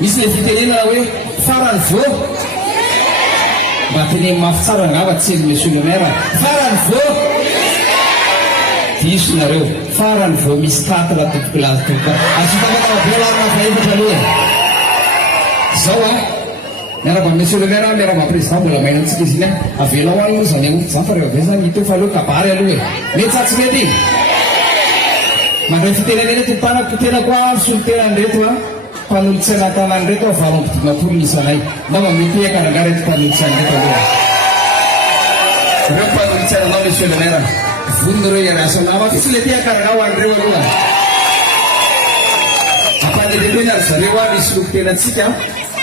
misy le fitenenana hoe farany vo mba teny mafy tsara angava tsely monsieur le maire farany vo diso nareo farany vo misy tatara tokoplazy toka asitamatavabelarina faefatra aloha zao a miaraba monsieur le maire miaraba président mbola maina antsika izy iny a avela ho any moa zany aoty zany fa rehefa be zany ito fa aloha kabary aloha e mety sa tsy mety iny mandray fitenenena tetanako tena koa solitenanreto a mpanolo-tsaina tanany reto avarompidimapolo nisanay na mamety ekananga reto mpanolo-tsaina reto aloha reo mpanolo-tsaina anao monsieur le maire vononareo iarasanama fisy le tiakaranga ho an'ireo aloha ampandehibe ny ary zareo a misy loko tenatsika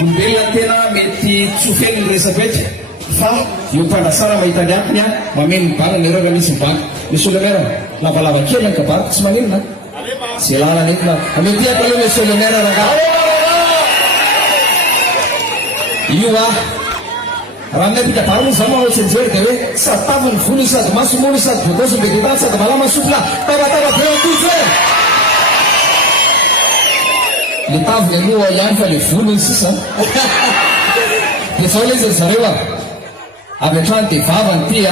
olombelona tena mety tsofeny ny resapetra fa io mpanasara mahita ny akiny a mameno mibana nareo raha misy mibana monsieur le maire lavalava kely ny kabariko tsy manenona zay lalana entina ametiako aloha monsieur le maire raha io a raha minay pikabary moa zany manao tsenjery dia hoe sady taviny volo sady masomolo sady vokoso mbedetany sady malama sopla tavatava be antojo e le taviny aloha ihany fa le volony sisa dia zao le izy zareo a avy hatrany dia vavany ty a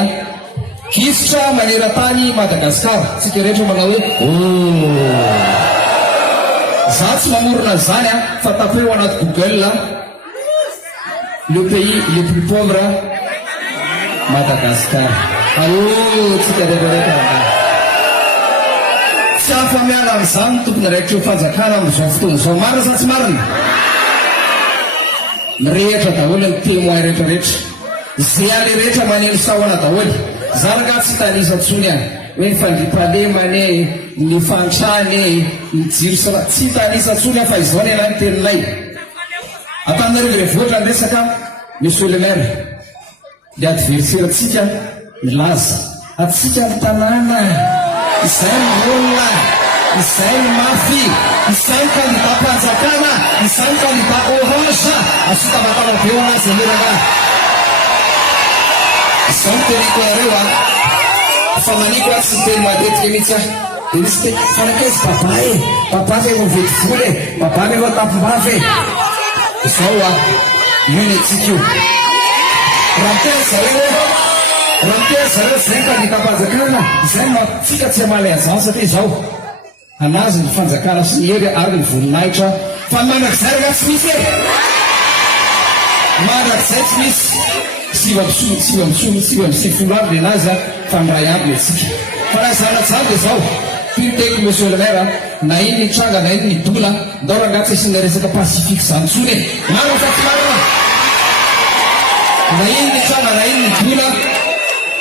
kisitra maneran-tany Madagasikara tsika rehetra manao hoe za tsy mamorona zany a fa tapeo anaty Google le pays le plus pauvre Madagascar tsika rehetrarehetra tsy afamiana amin'izany tompony raikitra fanjakana amin'izao fotoana zao marina sa tsy marina mirehitra daholo ny témoin rehetrarehetra zay ale rehetra maneno sahona daholo zany nga tsy tanisy-tsony a hoe fandripalemane ny fantrany ny jiro sara tsy tanisy-tsony a fa izao ny anany teninay atanareo revoatra ny resaka monsieur le maire le adversaire-tsika milaza atsika ny tanàna izay ny olona izay ny mafy izay ny candidat mpanjakana izay ny candidat orange asitavatava be ho anazy anerana izao ny teniko areo a fa maniko a tsy teny matetika mihitsy a dia misy te fanakaizy baba e baba fa efa vety voly e baba fa efa tapombava e izao a io ny atsika io raha mitena zareo zay ny candidat mpanjakana izay matsika tsy amala azany satria izao anazy ny fanjakana sy ny hery ary ny voninahitra fa mandrakizay raha tsy misy e mandrakizay tsy misy sivambisivolo aby le nazy a fandray aby le tsika fa raha zanatsany dia zao tinteko monsieur le maire na iny ny tranga na iny ny dola ndao raha ngatsy isina resaka pacifique zany tsony e marina fa tsy marina na iny ny tranga na iny ny dola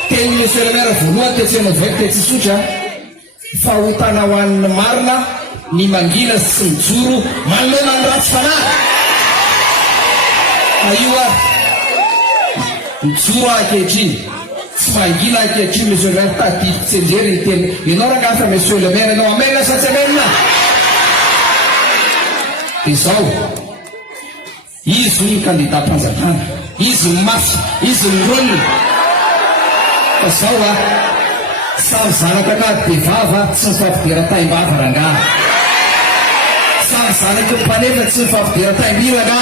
teny monsieur le maire voalohany tetsena vaiko tetsy sotra fa hotana ho an'ny marina ny mangina sy mijoro manomena ny ratsy fanahy fa io a mijoro ankehitriny tsy mangina ankehitriny monsieur le maire tadiko tsenjery ny teny ianao raha ngafa monsieur le maire ianao amenina sa tsy amenina dia zao izy ny candidat mpanjakana izy ny mafy izy ny rolona fa zao a samy zanaka ka bevava tsy mifafidera-taim-bava rangaha samy zanaky ny mpanefa tsy mifafidera-taim-bila nga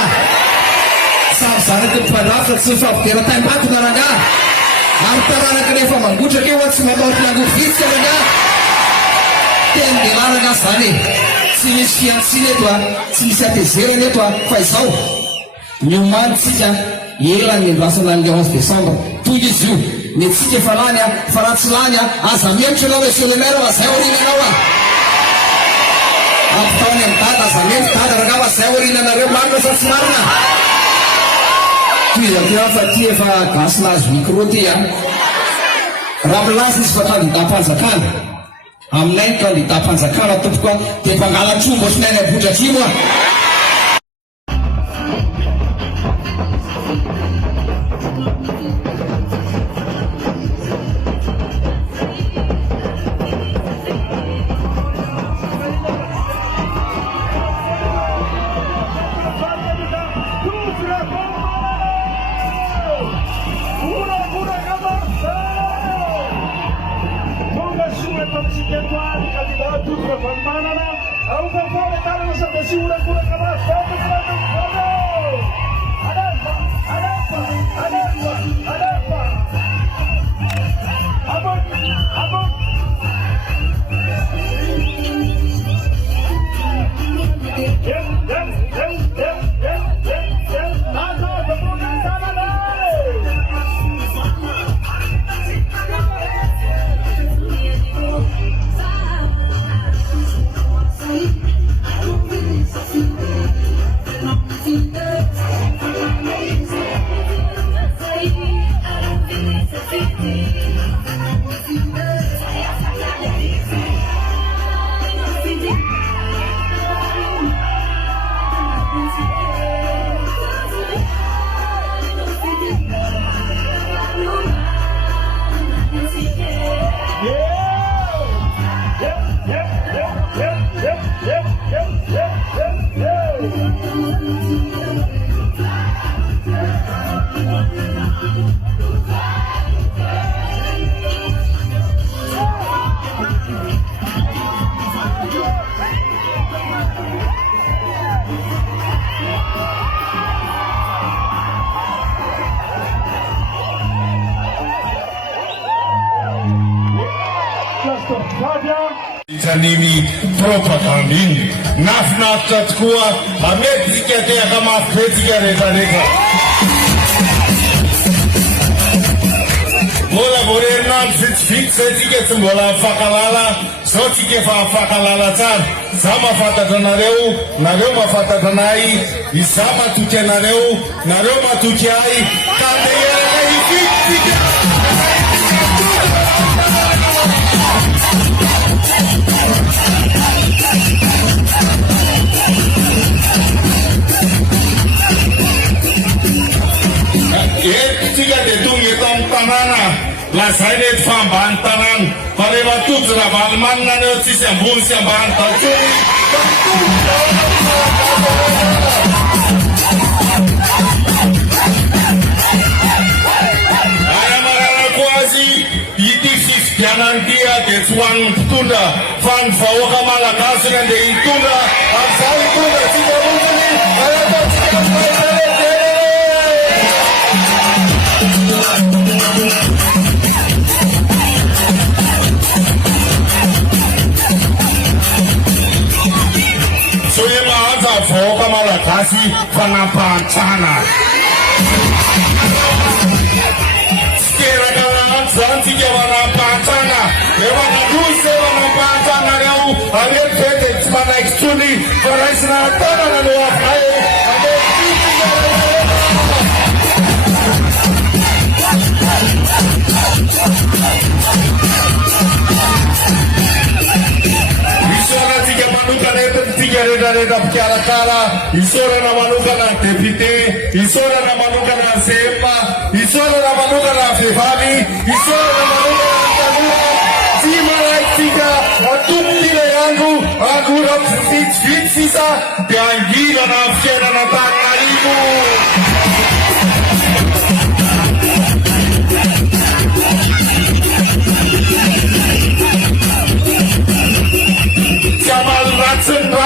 samy zanaky ny mpanafra tsy mifafidera-taim-batona rangaha ary taranaky rehefa mangotraka eo a tsy mataotry langovitsy rangaha teny delarana zany e tsy misy fiantsiny eto a tsy misy atezerany eto a fa izao miomanitsika elany andrasana ny 11 décembre toy izy io ny atsika efa lany a fa raha tsy lany a aza memitra anao monsieur le maire fa zay orina anao a ampitaony amin'ny dada aza memitra dada rangaha fa zay orina anareo marina sa tsy marina toizakea fa ty efa gasina azo micro ty a raha milaza izy fa candidat mpanjakana aminay ny candidat mpanjakana tompoka dia mpangala-trombo osinay ny abotratrimo a Candidato, Manana, a un favore, dale la salvazione, una Nimi propagandin nafinaritra tokoa ametsika tehaka mafetsika rehetrarehetra mbola voarenandro vitsivitsy zay tsika tsy mbola afakalala zao tsika efa afakalala tsara za mahafantatra anareo nareo mahafantatra anay iza matoky anareo nareo matoky ahy ka ndeheraka hivitsika Etika dia tonga eto amin'ny tanàna lazay reto fa ambany tanàna fa rehefa tojo ravalmanina aneo tsisy ambony sy ambany datsony ary amararako azy ity fifidianany dia dia tsy ho an'ny mpitondra fa ny vahoaka malagasy ny andeha hitondra amin'izay hitondra tsika rotony ayatsika so e mahaza vahoaka malagasy fanampahantrana tsy teraka rahantsy zany tsika fanampahantrana efa nanosy e fanampahantrana reo areto ve dia tsy manaiky tsony fa raisina tanana no avay isaoratsika manokana etontsika rehetrarehetra mpikarakara isaorana manokana ny deputé isaorana manokana ny zepa isaorana manokana ny vehivavy isaorana manokana ny tanora tsy malaitsika atomboky ilay angora vitsivitsy sisa dia angilana ny fiainana Antananarivo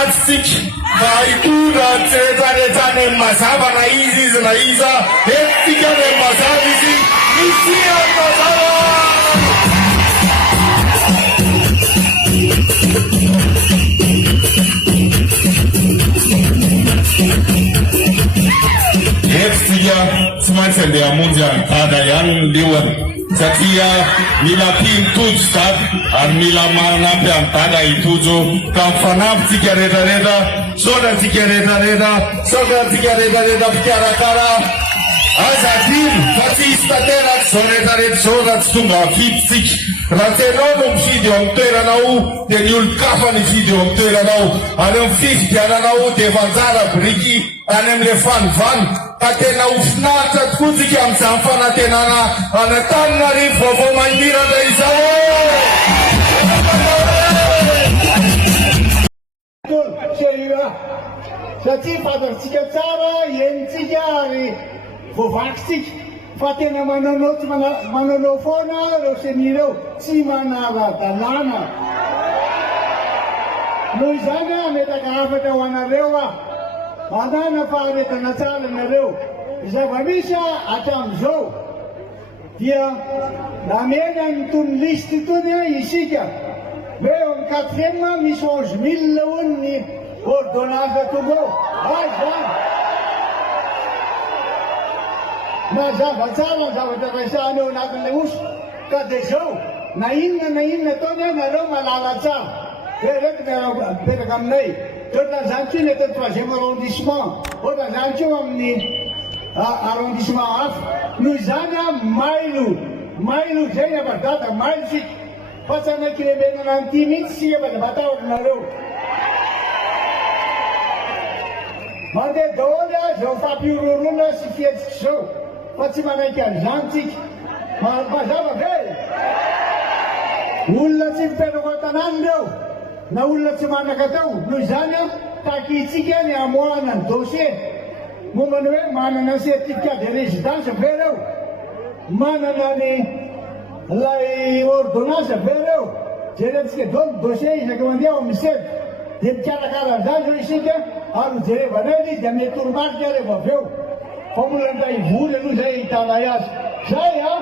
ratsitsika fa hitondra tseretsarehetrany amin'ny mazava na izy na iza entitsika ny amin'ny mazava izy misy amin'ny mazava entitsika tsy maintsy andeha hamonjy antada ihany ny leoany satria mila mpimitojo dada ary mila manampy amin'ny dada hitojo ka mifanampytsika rehetrarehetra sorantsika rehetrarehetra sorantsika rehetrarehetra mpikarakara aza dimy fa tsy hisy tanteraka zao rehetrarehetra zao raha tsy tonga afipitsika raha tsenao no mifidy eo amin'ny toeranao dia ny olo-kafa ny fidy eo amin'ny toeranao any amin'ny fifidiananao dia efa anjara biriky any amin'ilay fanovany ka tena hofinaritra tokoa tsika amin'izany fanantenana any Antananarivo vaovao mahimirana izao satria fantatsika tsara enitsika ary voavakitsika fa tena mananao tsy mananao foana reo senireo tsy manara-dalàna noho izany a metaka hafatra ho anareo a manana faharetana tsara nareo zava-misy hatramin'izao dia namena ny tony listy tony isika hoe eo amin'ny 4e misy 11 000 hono ny ordonnance tonga eo azy zany mazava tsara ny zavatra raisahany eo anatin'ilay oso ka dia zao na inona taony a nareo malala tsara rehetra mipetraka aminay ohatran'izany koa ny eto 3e arrondissement ohatran'izany koa amin'ny arrondissement hafa noho izany a mailo zay ny avardada mailo sika fa tsy anaiky lemenana nyity mihitsy sika fa dia matahorinareo mandeha daholy a zao fampiororona sy fihetsika zao fa tsy manaiky an'izany tsika mazava ve olona tsy mipetraka an-tanàny reo na olona tsy manaka tao noho izany a takitsika ny amoahana ny dossier momba ny hoe manana certificat de résidence vereo manana ny lay ordonnance vereo jerentsika dao ny dossier isaka mandeha ao amin'ny sedy dia mikarakara zany zao isika ary jerevanay izy dia metoromarika rehefa avy eo fa mbola ndray vory aloha zay hitanay azy zay a